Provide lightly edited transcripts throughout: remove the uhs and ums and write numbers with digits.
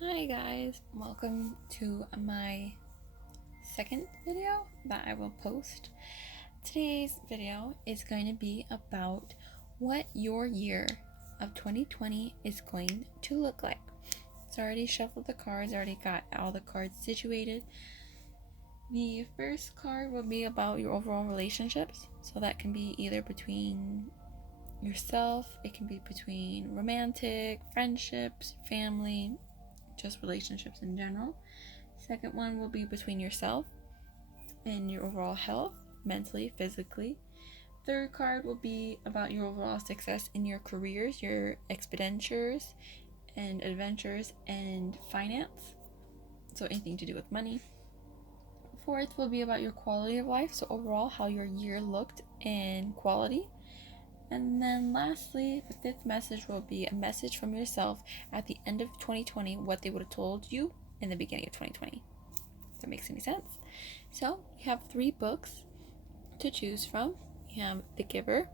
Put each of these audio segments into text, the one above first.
Hi guys, welcome to my second video that I will post. Today's video is going to be about what your year of 2020 is going to look like. So I already shuffled the cards, already got all the cards situated. The first card will be about your overall relationships. So that can be either between yourself, it can be between romantic, friendships, family, just relationships in general. Second one will be between yourself and your overall health, mentally, physically. Third card will be about your overall success in your careers, your expenditures and adventures and finance. So anything to do with money. Fourth will be about your quality of life, so overall how your year looked in quality. And then lastly, the fifth message will be a message from yourself at the end of 2020, what they would have told you in the beginning of 2020. If that makes any sense. So you have 3 books to choose from. You have The Giver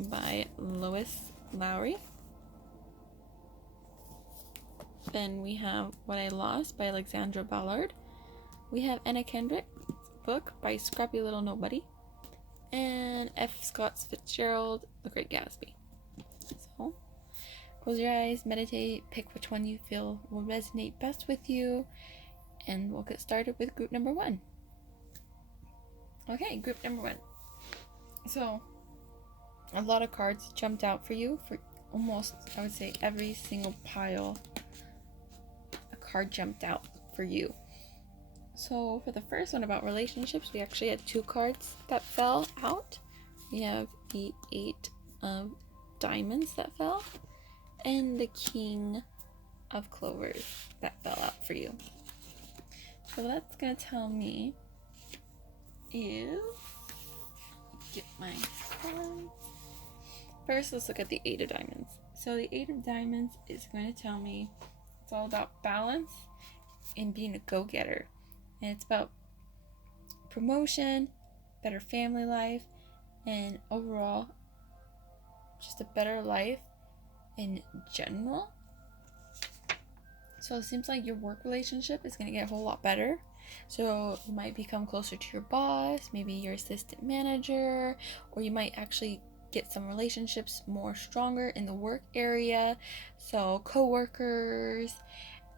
by Lois Lowry. Then we have What I Lost by Alexandra Ballard. We have Anna Kendrick's book by Scrappy Little Nobody. And F. Scott Fitzgerald, The Great Gatsby. So close your eyes, meditate, pick which one you feel will resonate best with you, and we'll get started with group number 1. Okay, group number 1. So a lot of cards jumped out for you. For almost, I would say, every single pile, a card jumped out for you. So for the first one about relationships, we actually had 2 cards that fell out. We have the 8 of Diamonds that fell, and the King of Clovers that fell out for you. So what that's gonna tell me is, get my cards. First, let's look at the 8 of Diamonds. So the 8 of Diamonds is going to tell me it's all about balance and being a go-getter. And it's about promotion, better family life, and overall, just a better life in general. So it seems like your work relationship is going to get a whole lot better. So you might become closer to your boss, maybe your assistant manager, or you might actually get some relationships more stronger in the work area. So coworkers.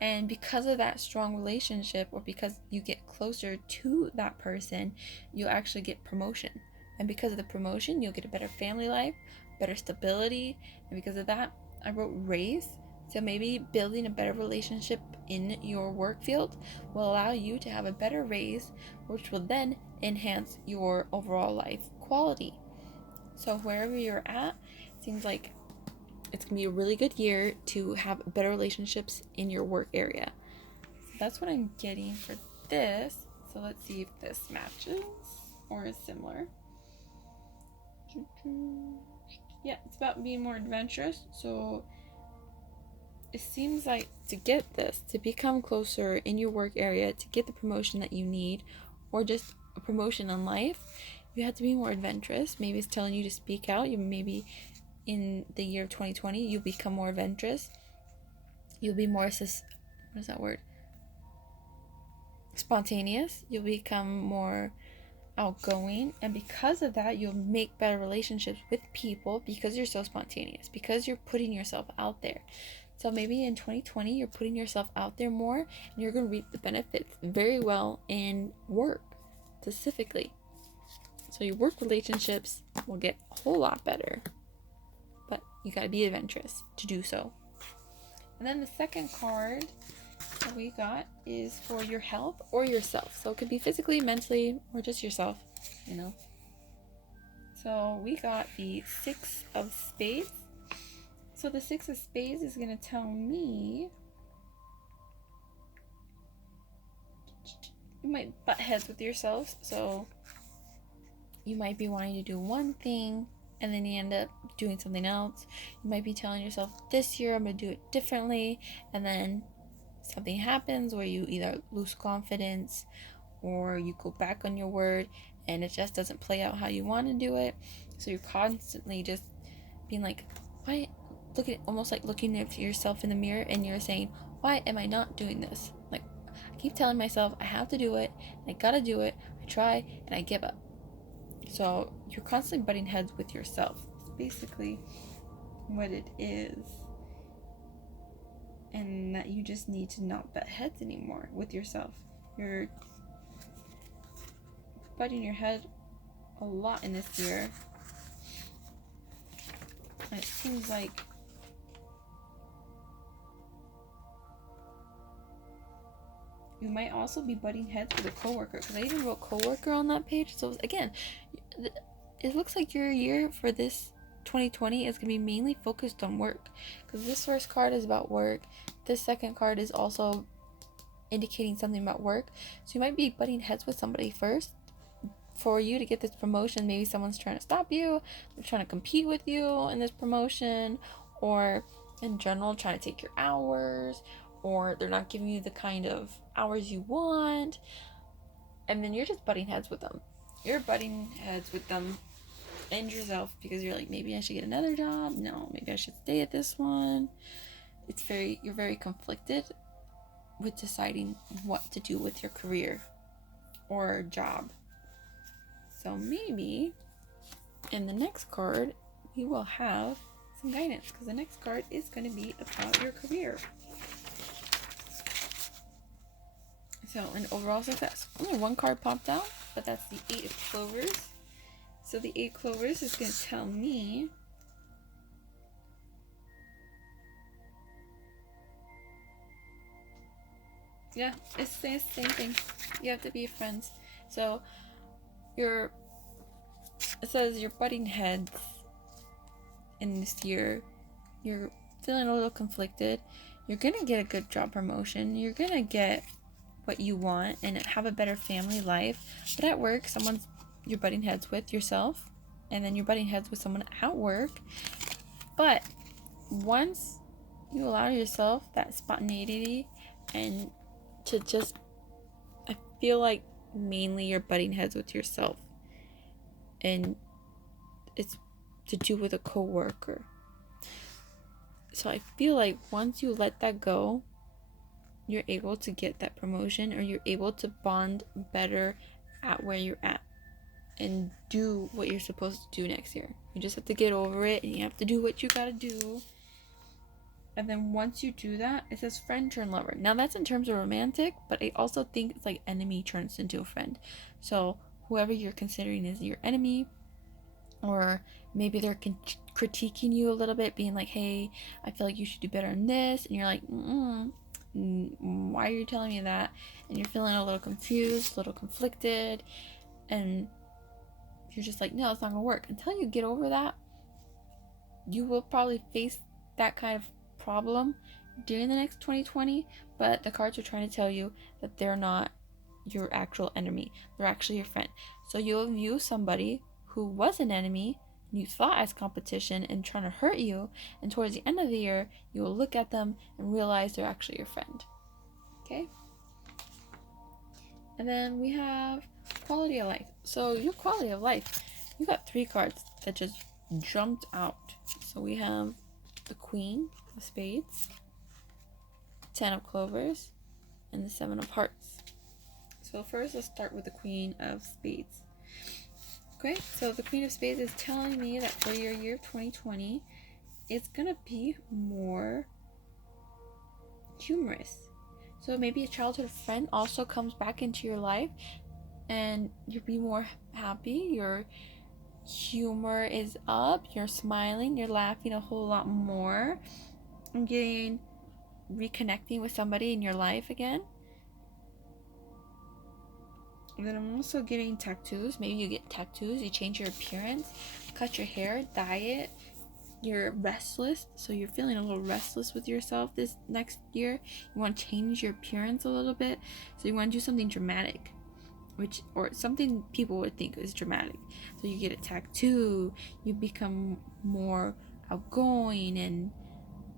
And because of that strong relationship, or because you get closer to that person, you'll actually get promotion. And because of the promotion, you'll get a better family life, better stability. And because of that, I wrote raise. So maybe building a better relationship in your work field will allow you to have a better raise, which will then enhance your overall life quality. So wherever you're at, it seems like it's going to be a really good year to have better relationships in your work area. So that's what I'm getting for this. So let's see if this matches or is similar. Yeah, it's about being more adventurous. So it seems like to get this, to become closer in your work area, to get the promotion that you need, or just a promotion in life, you have to be more adventurous. Maybe it's telling you to speak out. You maybe in the year of 2020, you'll become more adventurous. You'll be more, spontaneous. You'll become more outgoing. And because of that, you'll make better relationships with people because you're so spontaneous, because you're putting yourself out there. So maybe in 2020, you're putting yourself out there more, and you're going to reap the benefits very well in work, specifically. So your work relationships will get a whole lot better. But you gotta be adventurous to do so. And then the second card that we got is for your health or yourself. So it could be physically, mentally, or just yourself, you know. So we got the 6 of Spades. So the 6 of Spades is gonna tell me you might butt heads with yourselves. So you might be wanting to do one thing and then you end up doing something else. You might be telling yourself, this year I'm going to do it differently, and then something happens where you either lose confidence or you go back on your word and it just doesn't play out how you want to do it. So you're constantly just being like, why almost like looking at yourself in the mirror and you're saying, why am I not doing this? Like, I keep telling myself I have to do it, and I gotta do it, I try, and I give up. So you're constantly butting heads with yourself. It's basically what it is. And that you just need to not butt heads anymore with yourself. You're butting your head a lot in this year. And it seems like you might also be butting heads with a coworker, because I even wrote coworker on that page. So again, it looks like your year for this 2020 is going to be mainly focused on work, because this first card is about work. This second card is also indicating something about work. So you might be butting heads with somebody first for you to get this promotion. Maybe someone's trying to stop you, they're trying to compete with you in this promotion, or in general trying to take your hours, or they're not giving you the kind of hours you want, and then you're just butting heads with them. You're butting heads with them and yourself, because you're like, maybe I should get another job. No, maybe I should stay at this one. You're very conflicted with deciding what to do with your career or job. So maybe in the next card we will have some guidance, because the next card is going to be about your career. So, an overall success. Only one card popped out, but that's the 8 of clovers. So the 8 clovers is going to tell me it's the same thing. You have to be friends. So it says you're butting heads in this year. You're feeling a little conflicted. You're going to get a good job promotion. You're going to get what you want and have a better family life. But at work, you're butting heads with yourself, and then you're butting heads with someone at work. But once you allow yourself that spontaneity and to just, I feel like mainly you're butting heads with yourself, and it's to do with a coworker. So I feel like once you let that go, you're able to get that promotion, or you're able to bond better at where you're at and do what you're supposed to do next year. You just have to get over it, and you have to do what you gotta do. And then once you do that, it says friend turn lover. Now that's in terms of romantic, but I also think it's like enemy turns into a friend. So whoever you're considering is your enemy, or maybe they're critiquing you a little bit, being like, hey, I feel like you should do better in this, and you're like, why are you telling me that? And you're feeling a little confused, a little conflicted, and you're just like, no, it's not gonna work. Until you get over that, you will probably face that kind of problem during the next 2020, but the cards are trying to tell you that they're not your actual enemy. They're actually your friend. So you'll view somebody who was an enemy and you thought as competition and trying to hurt you, and towards the end of the year you will look at them and realize they're actually your friend. Okay? And then we have quality of life. So your quality of life, you got 3 cards that just jumped out. So we have the Queen of Spades, 10 of Clovers, and the 7 of Hearts. So first, let's start with the Queen of Spades. Okay, so the Queen of Spades is telling me that for your year of 2020, it's gonna be more humorous. So maybe a childhood friend also comes back into your life, and you'll be more happy. Your humor is up, you're smiling, you're laughing a whole lot more. I'm getting reconnecting with somebody in your life again. And then I'm also getting tattoos. Maybe you get tattoos, you change your appearance, cut your hair, dye it. You're restless, so you're feeling a little restless with yourself this next year. You want to change your appearance a little bit, so you want to do something dramatic, or something people would think is dramatic. So you get a tattoo, you become more outgoing and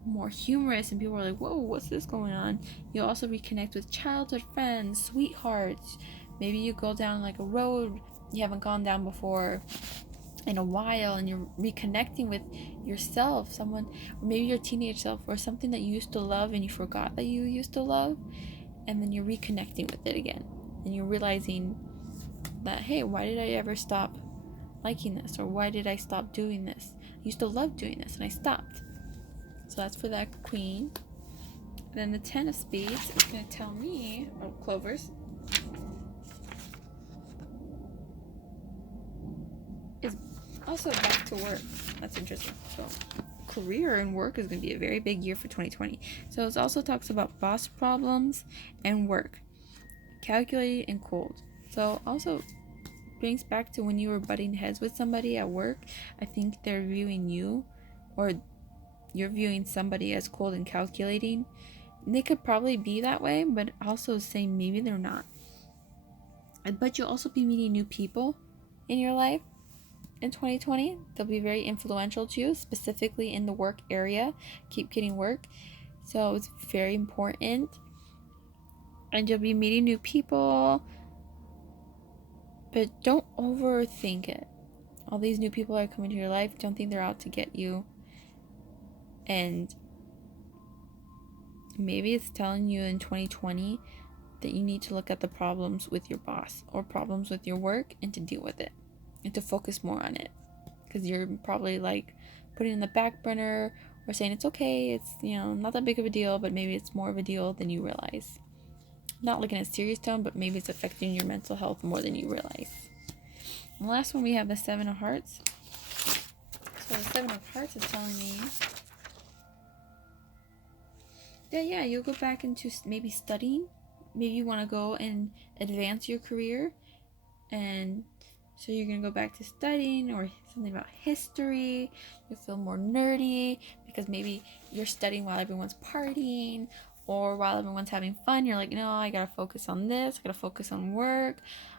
more humorous, and people are like, whoa, what's this going on? You also reconnect with childhood friends, sweethearts. Maybe you go down like a road you haven't gone down before, in a while, and you're reconnecting with yourself, someone, or maybe your teenage self, or something that you used to love and you forgot that you used to love, and then you're reconnecting with it again, and you're realizing that, hey, why did I ever stop liking this, or why did I stop doing this? I used to love doing this and I stopped. So that's for that Queen. And then the 10 of Spades is going to tell me, or Clovers, is also back to work. That's interesting. So career and work is going to be a very big year for 2020. So it also talks about boss problems and work, calculated and cold. So also brings back to when you were butting heads with somebody at work. I think they're viewing you, or you're viewing somebody as cold and calculating. They could probably be that way, but also saying maybe they're not. But you'll also be meeting new people in your life in 2020. They'll be very influential to you, specifically in the work area. Keep getting work. So it's very important. And you'll be meeting new people, but don't overthink it. All these new people are coming to your life. Don't think they're out to get you. And maybe it's telling you in 2020 that you need to look at the problems with your boss or problems with your work and to deal with it and to focus more on it, because you're probably like putting it in the back burner or saying it's okay, it's, you know, not that big of a deal, but maybe it's more of a deal than you realize. Not like in a serious tone, but maybe it's affecting your mental health more than you realize. And the last one, we have the 7 of Hearts. So the 7 of Hearts is telling me that, yeah, you'll go back into maybe studying. Maybe you want to go and advance your career, and so you're going to go back to studying or something about history. You'll feel more nerdy because maybe you're studying while everyone's partying or while everyone's having fun. You're like, no, I got to focus on this. I got to focus on work.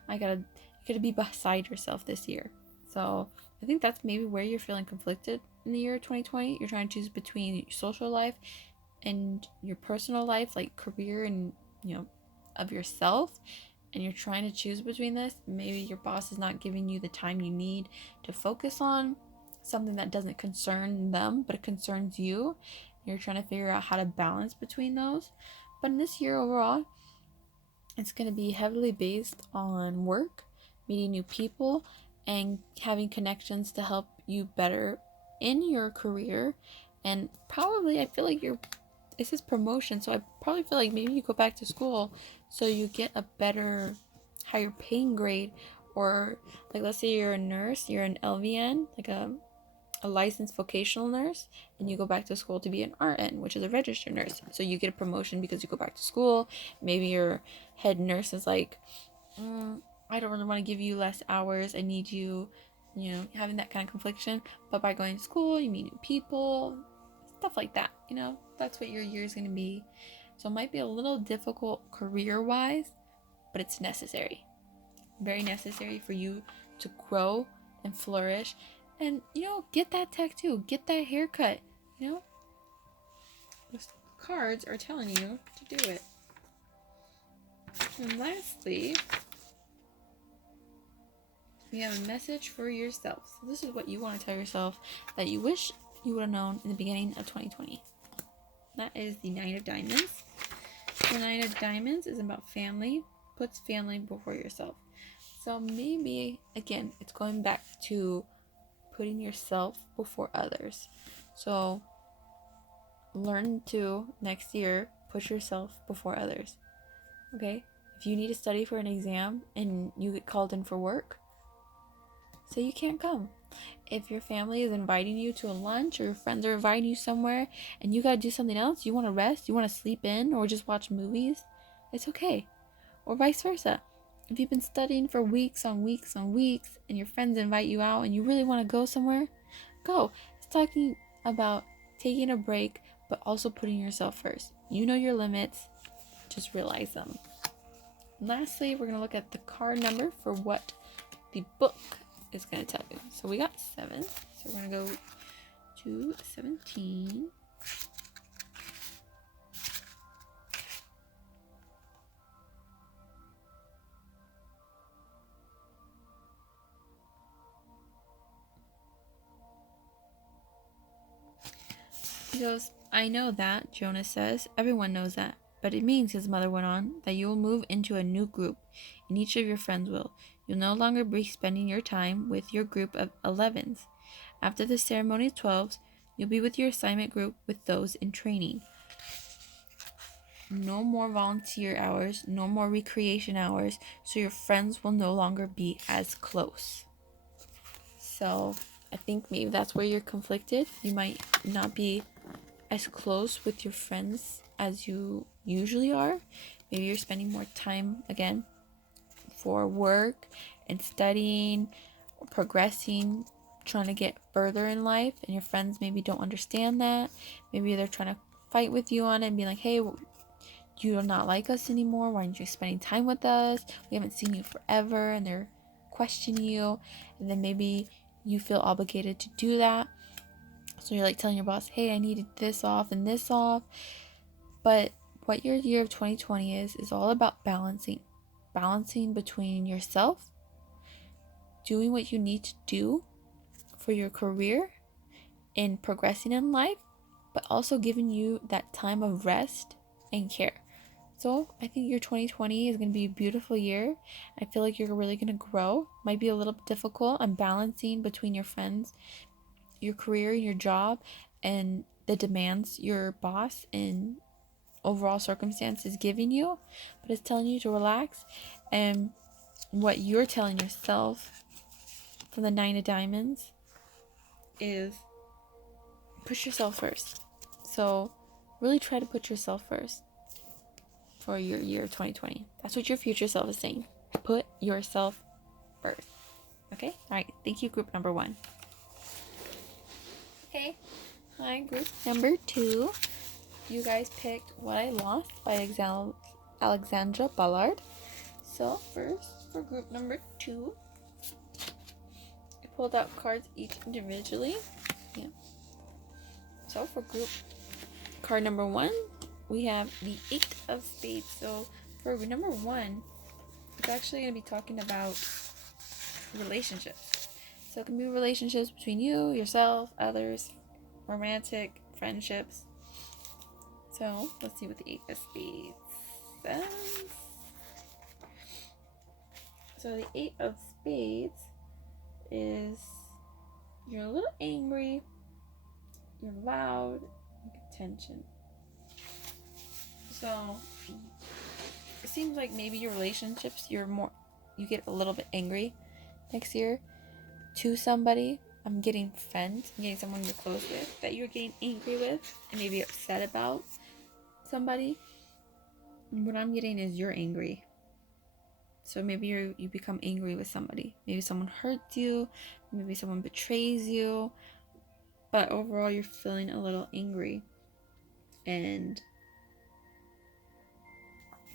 You got to be beside yourself this year. So I think that's maybe where you're feeling conflicted in the year 2020. You're trying to choose between your social life and your personal life, like career and, you know, of yourself, and you're trying to choose between this. Maybe your boss is not giving you the time you need to focus on something that doesn't concern them, but it concerns you. You're trying to figure out how to balance between those. But in this year overall, it's going to be heavily based on work, meeting new people, and having connections to help you better in your career. And probably, I feel like this is promotion, so I probably feel like maybe you go back to school so you get a better, higher paying grade. Or like, let's say you're a nurse, you're an LVN, like a licensed vocational nurse, and you go back to school to be an RN, which is a registered nurse. So you get a promotion because you go back to school. Maybe your head nurse is like, I don't really want to give you less hours. I need you, having that kind of confliction. But by going to school, you meet new people, stuff like that. That's what your year is going to be. So it might be a little difficult career-wise, but it's necessary. Very necessary for you to grow and flourish. And, get that tattoo. Get that haircut. The cards are telling you to do it. And lastly, we have a message for yourself. So this is what you want to tell yourself that you wish you would have known in the beginning of 2020. That is the 9 of Diamonds. The 9 of Diamonds is about family. Puts family before yourself. So maybe, again, it's going back to putting yourself before others. So learn to, next year, put yourself before others. Okay? If you need to study for an exam and you get called in for work, say you can't come. If your family is inviting you to a lunch, or your friends are inviting you somewhere and you gotta do something else, you want to rest, you want to sleep in, or just watch movies, it's okay. Or vice versa. If you've been studying for weeks on weeks on weeks and your friends invite you out and you really want to go somewhere, go. It's talking about taking a break, but also putting yourself first. You know your limits, just realize them. And lastly, we're going to look at the card number for what the book is going to tell you. So we got 7. So we're going to go to 17. He goes, I know that, Jonas says. Everyone knows that. But it means, his mother went on, that you will move into a new group, and each of your friends will. You'll no longer be spending your time with your group of 11s. After the ceremony of 12s, you'll be with your assignment group with those in training. No more volunteer hours, no more recreation hours, so your friends will no longer be as close. So I think maybe that's where you're conflicted. You might not be as close with your friends as you usually are. Maybe you're spending more time again for work and studying or progressing, trying to get further in life, and your friends maybe don't understand that. Maybe they're trying to fight with you on it and be like, hey, you do not like us anymore, why aren't you spending time with us, we haven't seen you forever, and they're questioning you, and then maybe you feel obligated to do that, so you're like telling your boss, hey, I needed this off and this off. But what your year of 2020 is all about balancing between yourself, doing what you need to do for your career and progressing in life, but also giving you that time of rest and care. So I think your 2020 is going to be a beautiful year. I feel like you're really going to grow. Might be a little difficult on balancing between your friends, your career, your job, and the demands your boss and overall circumstances giving you. But it's telling you to relax. And what you're telling yourself from the 9 of Diamonds is push yourself first. So really try to put yourself first for your year of 2020. That's what your future self is saying. Put yourself first. Okay? Alright, thank you, group number 1. Okay, hi, group number 2. You guys picked What I Lost by Alexandra Ballard. So first, for group number 2, I pulled out cards each individually. Yeah. So for group card number 1, we have the 8 of Spades. So for number 1, it's actually going to be talking about relationships. So it can be relationships between you, yourself, others, romantic, friendships. So let's see what the 8 of Spades says. So the 8 of Spades is you're a little angry, you're loud, you get tension. So it seems like maybe your relationships, you get a little bit angry next year to somebody. I'm getting friends, I'm getting someone you're close with that you're getting angry with and maybe upset about somebody. What I'm getting is you're angry. So maybe you become angry with somebody. Maybe someone hurts you, maybe someone betrays you, but overall you're feeling a little angry and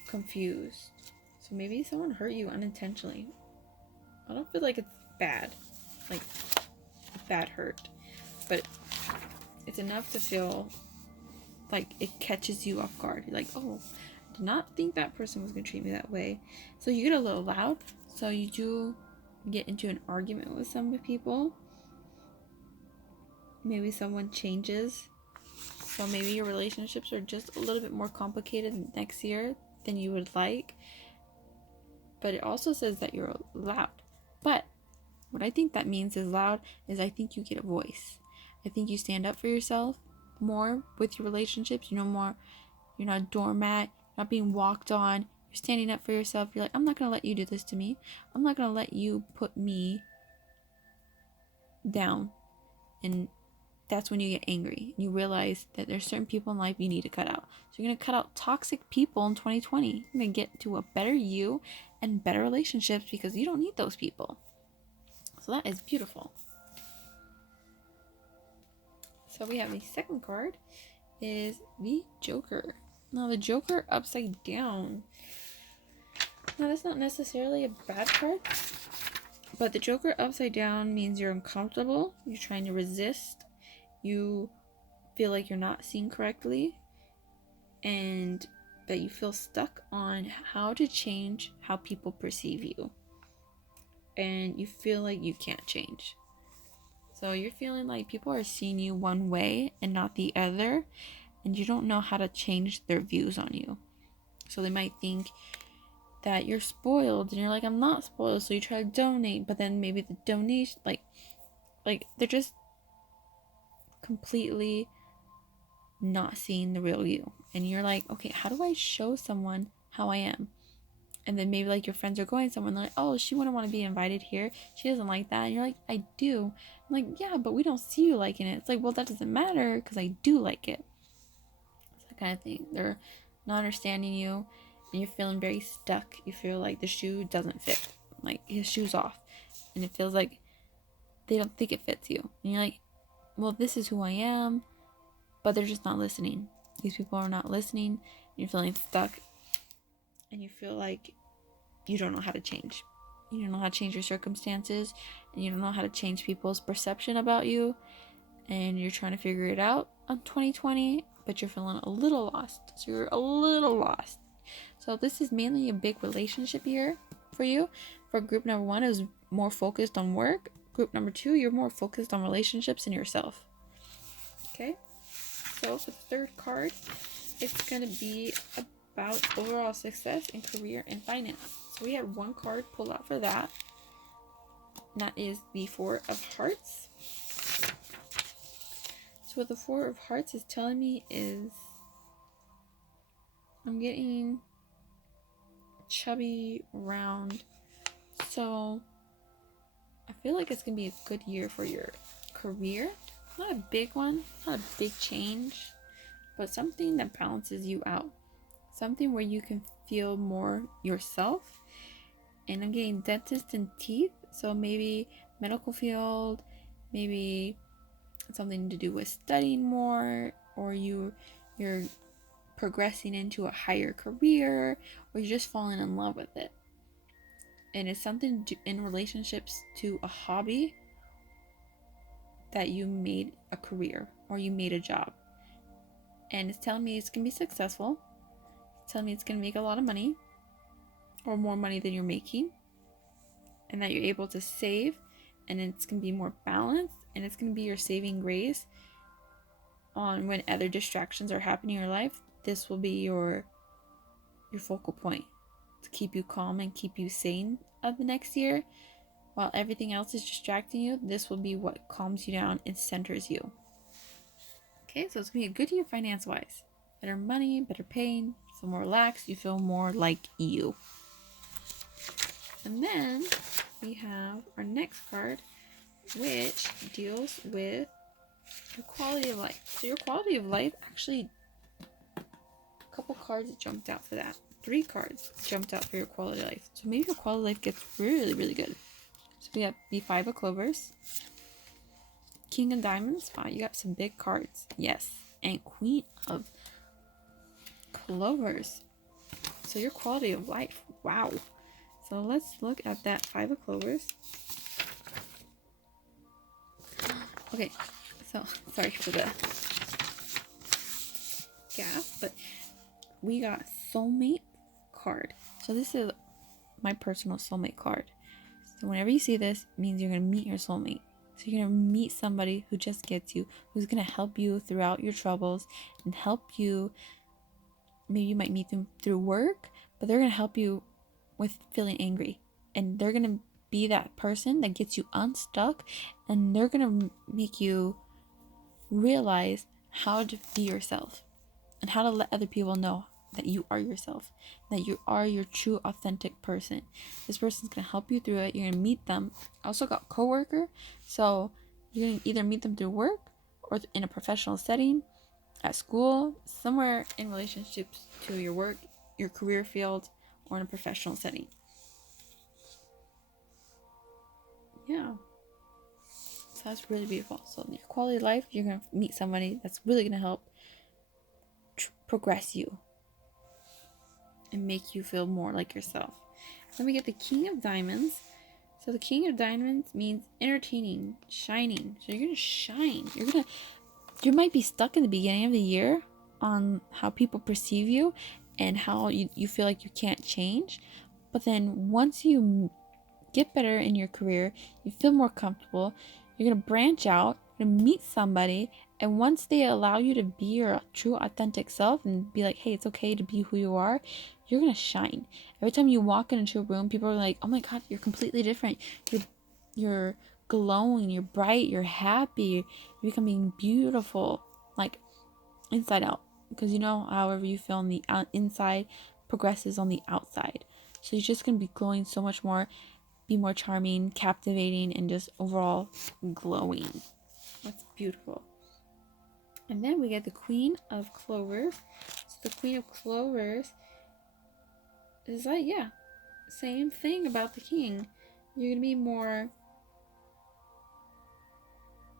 confused. So maybe someone hurt you unintentionally. I don't feel like it's bad, like bad hurt, but it's enough to feel like it catches you off guard. You're like, oh, I did not think that person was going to treat me that way. So you get a little loud. So you do get into an argument with some people. Maybe someone changes. So maybe your relationships are just a little bit more complicated next year than you would like. But it also says that you're loud. But what I think that means is loud is I think you get a voice. I think you stand up for yourself more with your relationships. You're not a doormat, you're not being walked on. You're standing up for yourself. You're like, I'm not going to let you do this to me. I'm not going to let you put me down. And that's when you get angry. You realize that there's certain people in life you need to cut out. So you're going to cut out toxic people in 2020. You're going to get to a better you and better relationships because you don't need those people. So that is beautiful. So we have the second card is the Joker. Now the Joker upside down. Now that's not necessarily a bad card, but the Joker upside down means you're uncomfortable, you're trying to resist, you feel like you're not seen correctly, and that you feel stuck on how to change how people perceive you. And you feel like you can't change. So you're feeling like people are seeing you one way and not the other, and you don't know how to change their views on you. So they might think that you're spoiled, and you're like, I'm not spoiled. So you try to donate, but then maybe the donation, like they're just completely not seeing the real you. And you're like, okay, how do I show someone how I am? And then maybe like your friends are going somewhere and they're like, oh, she wouldn't want to be invited here. She doesn't like that. And you're like, I do. I'm like, yeah, but we don't see you liking it. It's like, well, that doesn't matter because I do like it. It's that kind of thing. They're not understanding you and you're feeling very stuck. You feel like the shoe doesn't fit. Like his shoe's off. And it feels like they don't think it fits you. And you're like, well, this is who I am. But they're just not listening. These people are not listening. And you're feeling stuck. And you feel like you don't know how to change. You don't know how to change your circumstances. And you don't know how to change people's perception about you. And you're trying to figure it out on 2020. But you're feeling a little lost. So you're a little lost. So this is mainly a big relationship year for you. For group number 1, is more focused on work. Group number 2, you're more focused on relationships and yourself. Okay? So for the third card, it's going to be about overall success in career and finance. So we had one card pulled out for that. And that is the 4 of Hearts. So what the 4 of Hearts is telling me is I'm getting chubby, round. So I feel like it's going to be a good year for your career. Not a big one, not a big change, but something that balances you out. Something where you can feel more yourself. And I'm getting dentist and teeth, so maybe medical field, maybe something to do with studying more, or you're progressing into a higher career, or you're just falling in love with it. And it's something in relationships to a hobby that you made a career or you made a job. And it's telling me it's going to be successful. It's telling me it's going to make a lot of money or more money than you're making. And that you're able to save, and it's going to be more balanced, and it's going to be your saving grace on when other distractions are happening in your life. This will be your focal point to keep you calm and keep you sane of the next year. While everything else is distracting you, this will be what calms you down and centers you. Okay, so it's going to be a good year finance-wise. Better money, better paying, feel more relaxed, you feel more like you. And then we have our next card, which deals with your quality of life. So your quality of life, actually, a couple cards jumped out for that. 3 cards jumped out for your quality of life. So maybe your quality of life gets really, really good. So we have the 5 of Clovers, King of Diamonds. Wow, you got some big cards. Yes. And Queen of Clovers. So your quality of life. Wow. So let's look at that 5 of Clovers. Okay. So, sorry for the gap, but we got soulmate card. So this is my personal soulmate card. So whenever you see this, it means you're going to meet your soulmate. So you're going to meet somebody who just gets you, who's going to help you throughout your troubles and help you. Maybe you might meet them through work, but they're going to help you with feeling angry. And they're going to be that person that gets you unstuck, and they're going to make you realize how to be yourself and how to let other people know that you are yourself, that you are your true authentic person. This person's going to help you through it. You're going to meet them. I also got coworker, so you're going to either meet them through work or in a professional setting, at school, somewhere in relationships to your work, your career field, or in a professional setting. Yeah. So that's really beautiful. So in your quality of life, you're going to meet somebody that's really going to help progress you and make you feel more like yourself. Then we get the King of Diamonds. So the King of Diamonds means entertaining, shining. So you're going to shine. You might be stuck in the beginning of the year on how people perceive you and how you feel like you can't change. But then once you get better in your career, you feel more comfortable, You're going to branch out, you're going to meet somebody, and once they allow you to be your true authentic self and be like, hey, it's okay to be who you are, you're going to shine. Every time you walk into a room, people are like, oh my God, you're completely different. You're glowing, you're bright, you're happy, you're becoming beautiful, like inside out. Because however you feel on the inside progresses on the outside. So you're just going to be glowing so much more, be more charming, captivating, and just overall glowing. That's beautiful. And then we get the Queen of Clovers. So the Queen of Clovers is like, same thing about the King. You're going to be more...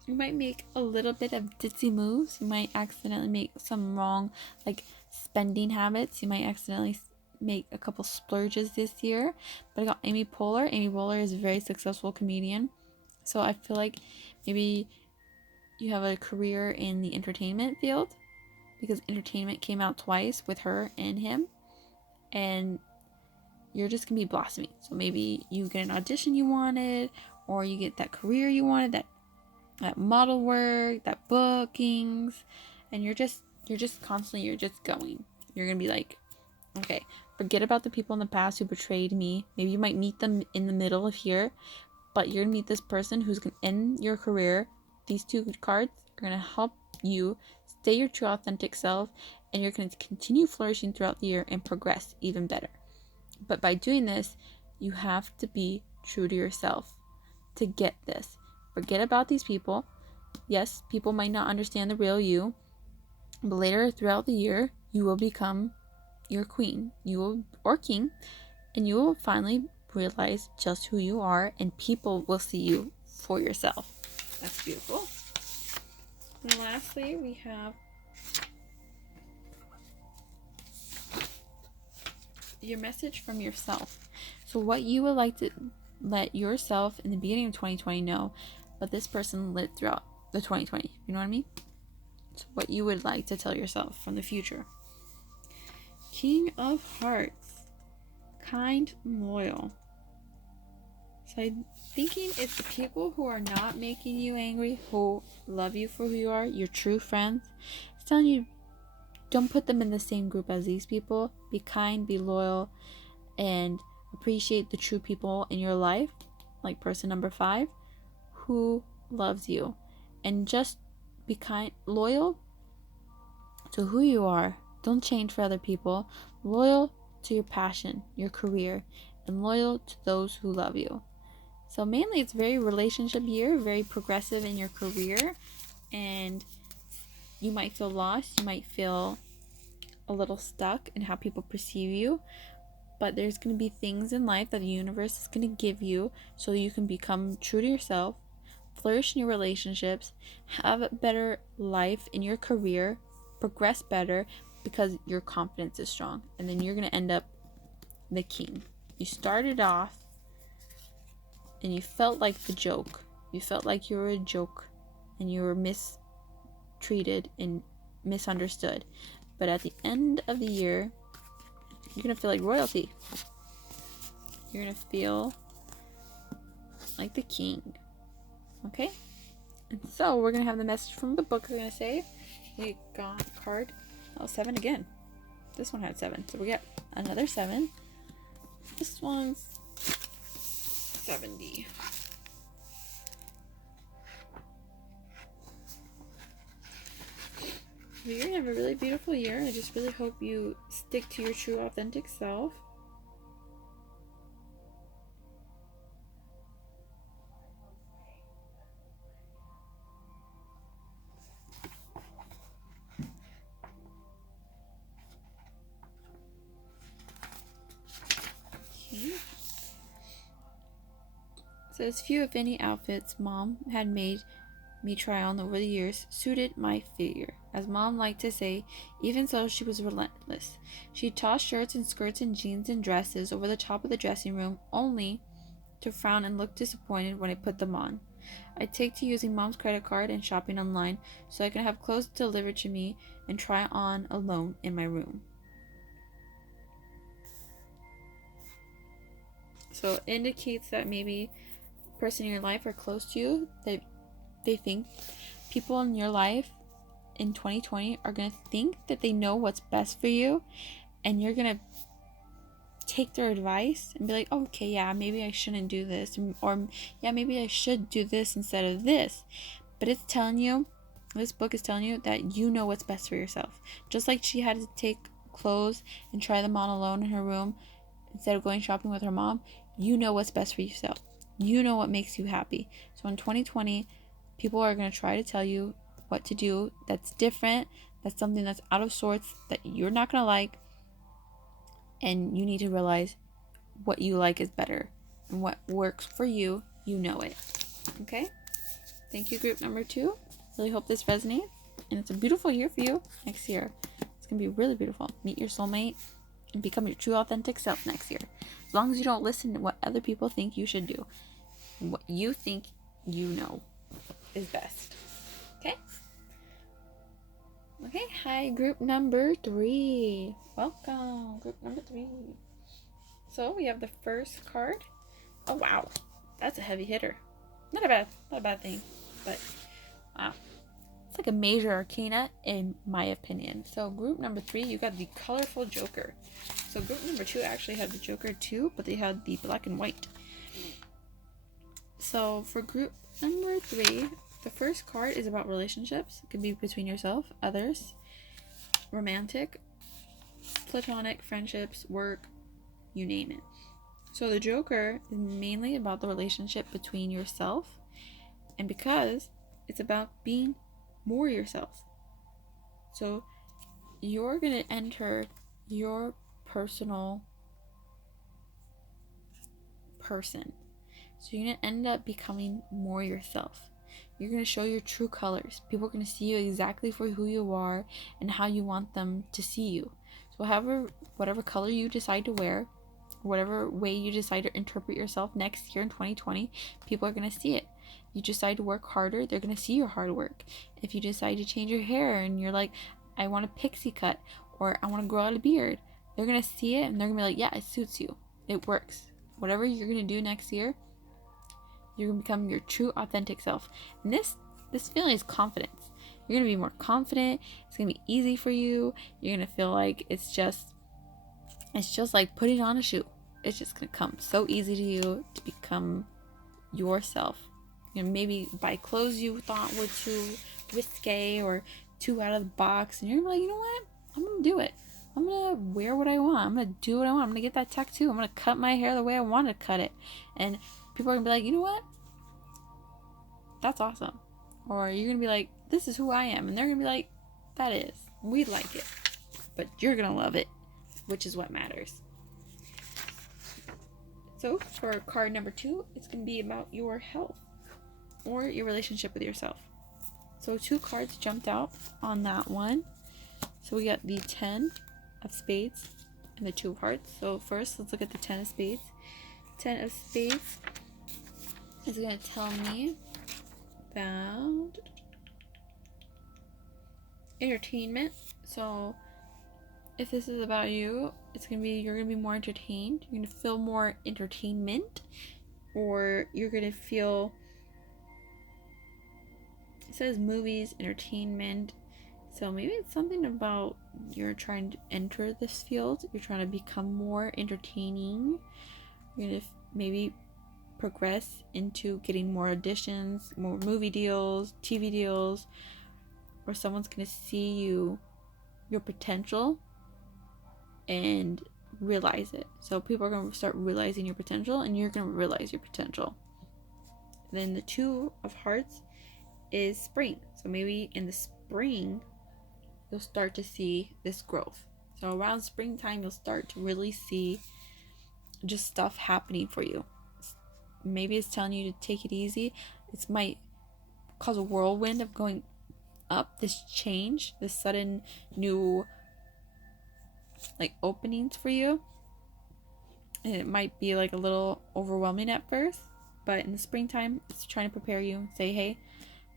You might make a little bit of ditzy moves. You might accidentally make some wrong, like, spending habits. You might accidentally make a couple splurges this year. But I got Amy Poehler. Amy Poehler is a very successful comedian. So I feel like maybe you have a career in the entertainment field, because entertainment came out twice with her and him, and you're just gonna be blossoming. So maybe you get an audition you wanted, or you get that career you wanted, that model work, that bookings, and you're just constantly, you're just going. You're gonna be like, okay, forget about the people in the past who betrayed me. Maybe you might meet them in the middle of here, but you're gonna meet this person who's gonna end your career. These two cards are gonna help you stay your true authentic self, and you're gonna continue flourishing throughout the year and progress even better. But by doing this, you have to be true to yourself to get this. Forget about these people. Yes, people might not understand the real you, but later throughout the year, you will become your queen, or king, and you will finally realize just who you are, and people will see you for yourself. That's beautiful. And lastly, we have your message from yourself. So what you would like to let yourself in the beginning of 2020 know, but this person lived throughout the 2020. You know what I mean? So what you would like to tell yourself from the future. King of Hearts. Kind and loyal. So I'm thinking it's the people who are not making you angry, who love you for who you are, your true friends. It's telling you, don't put them in the same group as these people. Be kind, be loyal, and appreciate the true people in your life, like person number 5, who loves you. And just be kind, loyal to who you are. Don't change for other people. Loyal to your passion, your career, and loyal to those who love you. So mainly it's very relationship year, very progressive in your career, and you might feel lost, you might feel a little stuck in how people perceive you, but there's going to be things in life that the universe is going to give you so you can become true to yourself, flourish in your relationships, have a better life in your career, progress better because your confidence is strong, and then you're going to end up the king. You started off and you felt like the joke. You felt like you were a joke and you were mistreated and misunderstood. But at the end of the year, you're going to feel like royalty. You're going to feel like the king. Okay? And so we're going to have the message from the book we're going to say. We got card 7 again. This one had 7. So we got another 7. This one's 70. You're going to have a really beautiful year. I just really hope you stick to your true authentic self. Okay. So as few if any outfits Mom had made me try on over the years suited my figure. As Mom liked to say, even so, she was relentless. She tossed shirts and skirts and jeans and dresses over the top of the dressing room, only to frown and look disappointed when I put them on. I'd take to using Mom's credit card and shopping online so I could have clothes delivered to me and try on alone in my room. So it indicates that maybe the person in your life or close to you, that They think people in your life in 2020 are going to think that they know what's best for you, and you're going to take their advice and be like, oh, okay, yeah, maybe I shouldn't do this, or yeah, maybe I should do this instead of this. But it's telling you, this book is telling you that you know what's best for yourself. Just like she had to take clothes and try them on alone in her room instead of going shopping with her mom, you know what's best for yourself. You know what makes you happy. So in 2020, people are going to try to tell you what to do that's different, that's something that's out of sorts, that you're not going to like, and you need to realize what you like is better and what works for you. You know it. Okay? Thank you, group number 2. Really hope this resonates, and it's a beautiful year for you next year. It's going to be really beautiful. Meet your soulmate and become your true authentic self next year. As long as you don't listen to what other people think you should do. What you think you know is best. Okay? Okay, hi, group number 3. Welcome, group number 3. So we have the first card. Oh, wow. That's a heavy hitter. Not a bad thing, but wow. It's like a major arcana in my opinion. So group number 3, you got the colorful Joker. So group number 2 actually had the Joker too, but they had the black and white. So for group number 3, the first card is about relationships. It could be between yourself, others, romantic, platonic, friendships, work, you name it. So the Joker is mainly about the relationship between yourself, and because it's about being more yourself. So you're going to enter your personal person. So you're going to end up becoming more yourself. You're going to show your true colors. People are going to see you exactly for who you are and how you want them to see you. So whatever color you decide to wear, whatever way you decide to interpret yourself next year in 2020, people are going to see it. If you decide to work harder, they're going to see your hard work. If you decide to change your hair and you're like, I want a pixie cut, or I want to grow out a beard, they're going to see it and they're going to be like, yeah, it suits you. It works. Whatever you're going to do next year, you're going to become your true authentic self. And this feeling is confidence. You're going to be more confident. It's going to be easy for you. You're going to feel like it's just like putting on a shoe. It's just going to come so easy to you to become yourself. You know, maybe buy clothes you thought were too risque or too out of the box, and you're gonna be like, you know what? I'm gonna do it. I'm gonna wear what I want. I'm gonna do what I want. I'm gonna get that tattoo. I'm gonna cut my hair the way I want to cut it. And people are gonna be like, you know what? That's awesome. Or you're gonna be like, this is who I am. And they're gonna be like, that is. We like it. But you're gonna love it, which is what matters. So for card number 2, it's gonna be about your health or your relationship with yourself. So 2 cards jumped out on that one. So we got the 10 of spades and the 2 of hearts. So first, let's look at the 10 of spades. 10 of spades is going to tell me about entertainment. So if this is about you, you're going to be more entertained. You're going to feel more entertainment, or you're going to feel, it says movies, entertainment. So maybe it's something about you're trying to enter this field. You're trying to become more entertaining. You're going to maybe progress into getting more auditions, more movie deals, TV deals, or someone's going to see your potential and realize it. So people are going to start realizing your potential, and you're going to realize your potential. And then the 2 of hearts is spring. So maybe in the spring, you'll start to see this growth. So around springtime, you'll start to really see just stuff happening for you. Maybe it's telling you to take it easy. It might cause a whirlwind of going up, this change, this sudden new like openings for you. And it might be like a little overwhelming at first, but in the springtime, it's trying to prepare you and say, hey,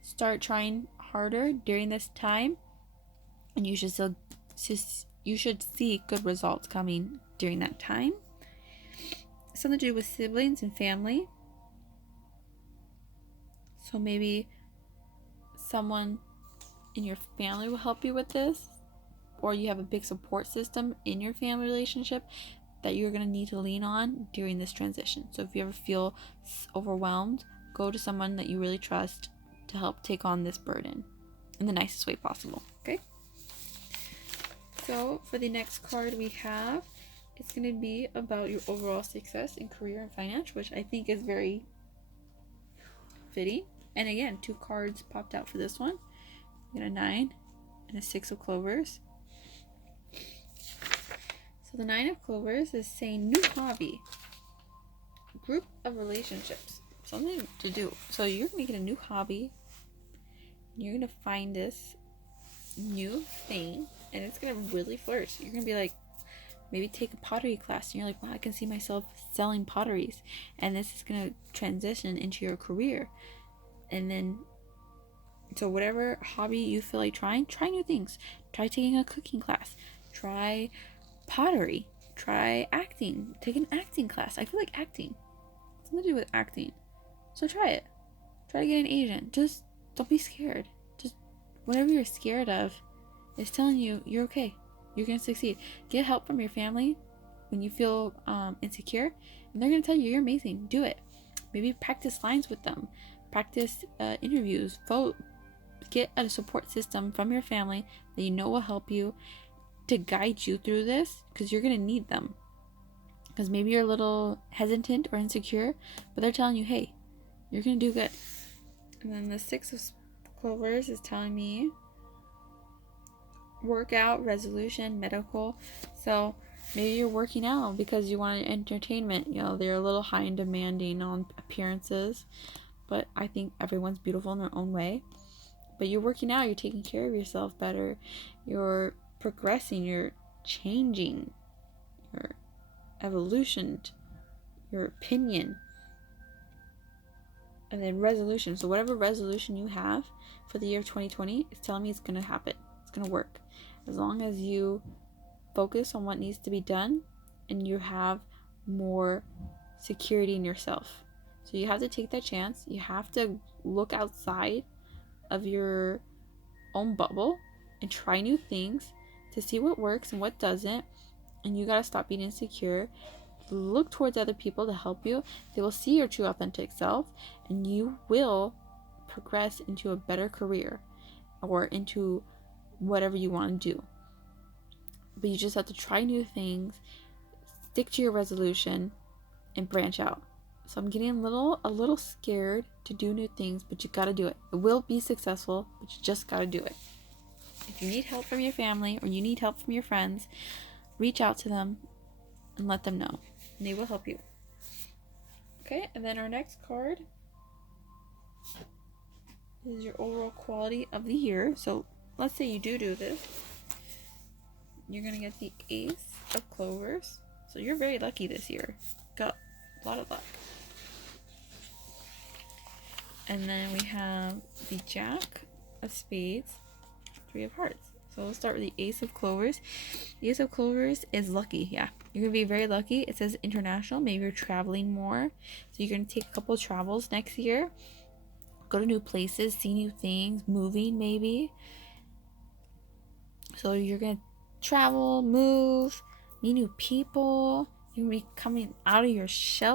start trying harder during this time, and you should see good results coming during that time. Something to do with siblings and family. So maybe someone in your family will help you with this, or you have a big support system in your family relationship that you're going to need to lean on during this transition. So if you ever feel overwhelmed, go to someone that you really trust to help take on this burden in the nicest way possible. Okay? So for the next card we have, it's going to be about your overall success in career and finance, which I think is very fitting. And again, 2 cards popped out for this one. You got a 9 and a 6 of clovers. So the 9 of clovers is saying new hobby, group of relationships, something to do. So you're going to get a new hobby. You're going to find this new thing, and it's going to really flourish. You're going to be like, maybe take a pottery class, and you're like, wow, I can see myself selling potteries. And this is going to transition into your career. And then, so whatever hobby you feel like trying, try new things. Try taking a cooking class. Try pottery. Try acting. Take an acting class. I feel like acting. Something to do with acting. So try it. Try to get an agent. Just don't be scared. Just whatever you're scared of is telling you you're okay. You're going to succeed. Get help from your family when you feel insecure, and they're going to tell you you're amazing. Do it. Maybe practice lines with them. Practice interviews. Vote. Get a support system from your family that you know will help you to guide you through this, because you're going to need them. Because maybe you're a little hesitant or insecure, but they're telling you, hey, you're going to do good. And then the 6 of clovers is telling me workout, resolution, medical. So maybe you're working out because you want entertainment. You know, they're a little high and demanding on appearances, but I think everyone's beautiful in their own way. But you're working out, you're taking care of yourself better, you're progressing, you're changing, your evolution, your opinion. And then resolution. So whatever resolution you have for the year 2020 is telling me it's going to happen. It's going to work. As long as you focus on what needs to be done and you have more security in yourself. So you have to take that chance. You have to look outside of your own bubble and try new things to see what works and what doesn't. And you got to stop being insecure. Look towards other people to help you. They will see your true authentic self, and you will progress into a better career or into whatever you want to do. But you just have to try new things, stick to your resolution, and branch out. So I'm getting a little scared to do new things, but you got to do it. It will be successful, but you just got to do it. If you need help from your family or you need help from your friends, reach out to them and let them know. And they will help you. Okay, and then our next card is your overall quality of the year. So let's say you do this. You're going to get the Ace of Clovers. So you're very lucky this year. Got a lot of luck. And then we have the Jack of Spades, 3 of Hearts. So let's start with the Ace of Clovers. The Ace of Clovers is lucky, yeah. You're going to be very lucky. It says international. Maybe you're traveling more. So you're going to take a couple of travels next year. Go to new places, see new things, moving maybe. So you're going to travel, move, meet new people. You're going to be coming out of your shell.